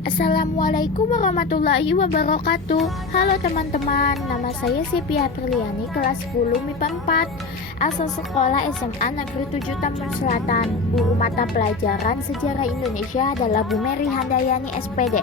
Assalamualaikum warahmatullahi wabarakatuh. Halo teman-teman, nama saya Sepia Apriliani, kelas 10 MIPA 4, asal sekolah SMA Negeri 7 Tambun Selatan. Guru mata pelajaran Sejarah Indonesia adalah Bu Mary Handayani SPD.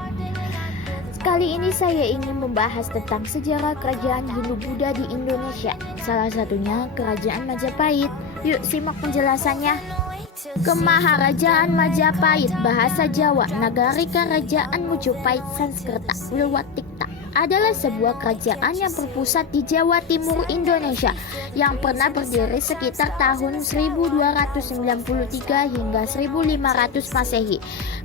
Kali ini saya ingin membahas tentang sejarah kerajaan Hindu-Buddha di Indonesia, salah satunya Kerajaan Majapahit. Yuk simak penjelasannya. Kemaharajaan Majapahit, bahasa Jawa, Nagari Kerajaan Mujopahit Sanskerta Wilwatikta, adalah sebuah kerajaan yang berpusat di Jawa Timur Indonesia yang pernah berdiri sekitar tahun 1293 hingga 1500 Masehi.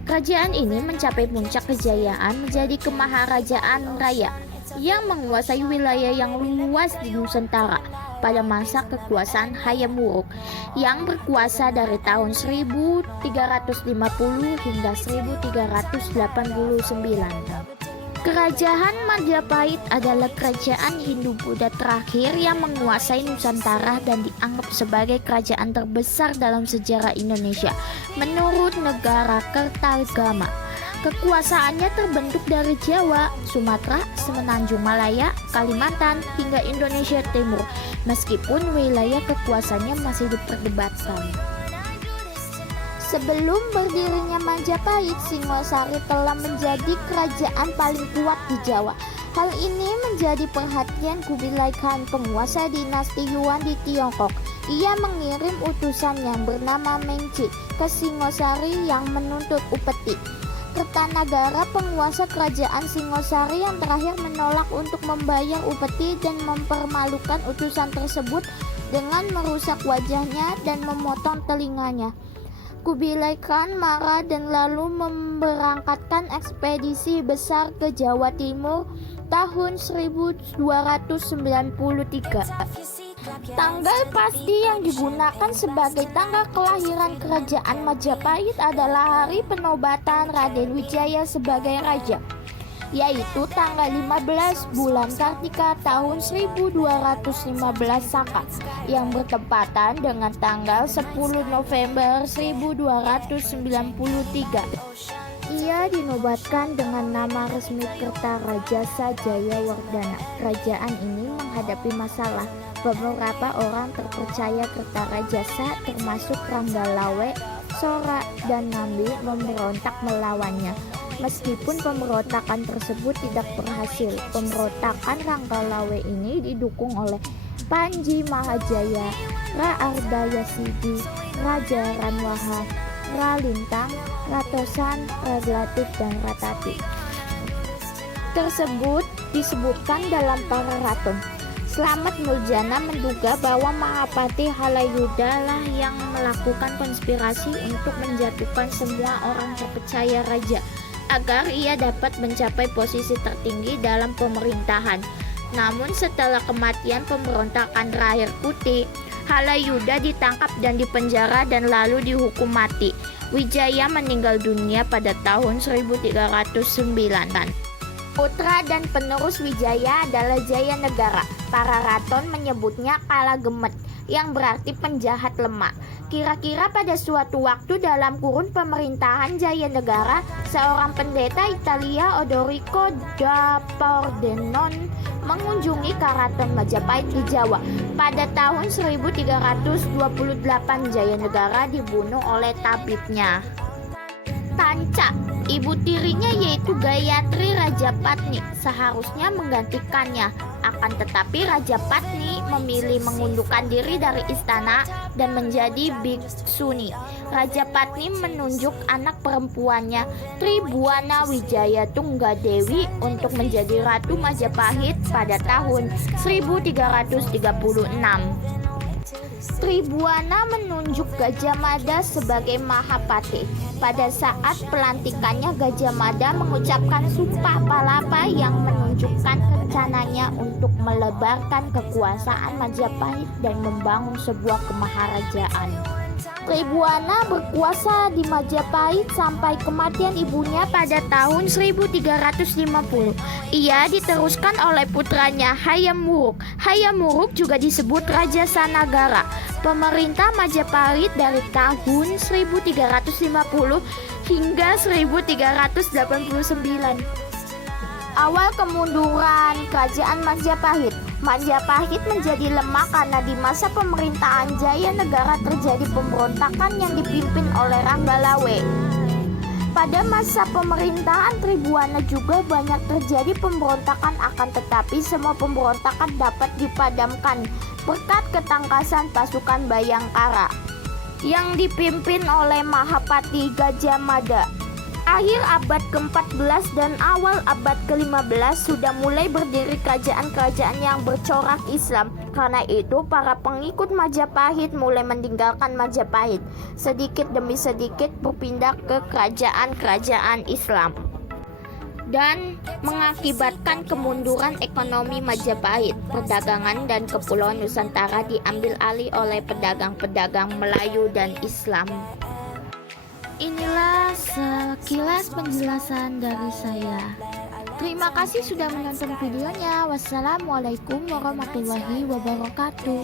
Kerajaan ini mencapai puncak kejayaan menjadi kemaharajaan raya yang menguasai wilayah yang luas di Nusantara pada masa kekuasaan Hayam Wuruk yang berkuasa dari tahun 1350 hingga 1389. Kerajaan Majapahit adalah kerajaan Hindu-Buddha terakhir yang menguasai Nusantara dan dianggap sebagai kerajaan terbesar dalam sejarah Indonesia menurut Negara Kertagama. Kekuasaannya terbentuk dari Jawa, Sumatera, Semenanjung Malaya, Kalimantan, hingga Indonesia Timur, meskipun wilayah kekuasaannya masih diperdebatkan. Sebelum berdirinya Majapahit, Singosari telah menjadi kerajaan paling kuat di Jawa. Hal ini menjadi perhatian Kubilai Khan, penguasa dinasti Yuan di Tiongkok. Ia mengirim utusan yang bernama Mengci ke Singosari yang menuntut upeti. Kertanagara, penguasa kerajaan Singosari yang terakhir, menolak untuk membayar upeti dan mempermalukan utusan tersebut dengan merusak wajahnya dan memotong telinganya. Kubilai Khan marah dan lalu memberangkatkan ekspedisi besar ke Jawa Timur tahun 1293. Tanggal pasti yang digunakan sebagai tanggal kelahiran kerajaan Majapahit adalah hari penobatan Raden Wijaya sebagai raja, yaitu tanggal 15 bulan Kartika tahun 1215 Saka, yang bertepatan dengan tanggal 10 November 1293. Ia dinobatkan dengan nama resmi Kertarajasa Jayawardhana. Kerajaan ini menghadapi masalah. Beberapa orang terpercaya Kertarajasa termasuk Ranggalawe, Sora, dan Nambi memberontak melawannya. Meskipun pemberontakan tersebut tidak berhasil, pemberontakan Ranggalawe ini didukung oleh Panji Mahajaya, Ra Ardayasidi, Raja Ranwaha, Ra Lintang, Ratosan, Raglatuk, dan Ratati. Tersebut disebutkan dalam para raton. Slamet Nurjana menduga bahwa Mahapati Halayuda lah yang melakukan konspirasi untuk menjatuhkan semua orang terpercaya raja agar ia dapat mencapai posisi tertinggi dalam pemerintahan. Namun setelah kematian pemberontakan terakhir Kuti, Halayuda ditangkap dan dipenjara dan lalu dihukum mati. Wijaya meninggal dunia pada tahun 1309. Putra dan penerus Wijaya adalah Jaya Negara. Para raton menyebutnya Kalagemet, yang berarti penjahat lemah. Kira-kira pada suatu waktu dalam kurun pemerintahan Jaya Negara, seorang pendeta Italia, Odorico da Pordenone, mengunjungi Karaton Majapahit di Jawa. Pada tahun 1328, Jaya Negara dibunuh oleh tabibnya, Tanca. Ibu tirinya yaitu Gayatri Rajapatni seharusnya menggantikannya. Akan tetapi Rajapatni memilih mengundurkan diri dari istana dan menjadi biksuni. Rajapatni menunjuk anak perempuannya, Tribuana Wijaya Tunggadewi, untuk menjadi Ratu Majapahit pada tahun 1336. Tribuana menunjuk Gajah Mada sebagai Mahapati. Pada saat pelantikannya, Gajah Mada mengucapkan sumpah palapa yang menunjukkan rencananya untuk melebarkan kekuasaan Majapahit dan membangun sebuah kemaharajaan. Tribuana berkuasa di Majapahit sampai kematian ibunya pada tahun 1350. Ia diteruskan oleh putranya Hayam Wuruk. Hayam Wuruk juga disebut Raja Sanagara. Pemerintah Majapahit dari tahun 1350 hingga 1389. Awal kemunduran kerajaan Majapahit. Majapahit menjadi lemah karena di masa pemerintahan Jayanegara terjadi pemberontakan yang dipimpin oleh Ranggalawe. Pada masa pemerintahan Tribuana juga banyak terjadi pemberontakan, akan tetapi semua pemberontakan dapat dipadamkan berkat ketangkasan pasukan Bayangkara yang dipimpin oleh Mahapati Gajah Mada. Akhir abad ke-14 dan awal abad ke-15 sudah mulai berdiri kerajaan-kerajaan yang bercorak Islam. Karena itu para pengikut Majapahit mulai meninggalkan Majapahit, sedikit demi sedikit berpindah ke kerajaan-kerajaan Islam, dan mengakibatkan kemunduran ekonomi Majapahit. Perdagangan dan kepulauan Nusantara diambil alih oleh pedagang-pedagang Melayu dan Islam. Inilah sekilas penjelasan dari saya. Terima kasih sudah menonton videonya. Wassalamualaikum warahmatullahi wabarakatuh.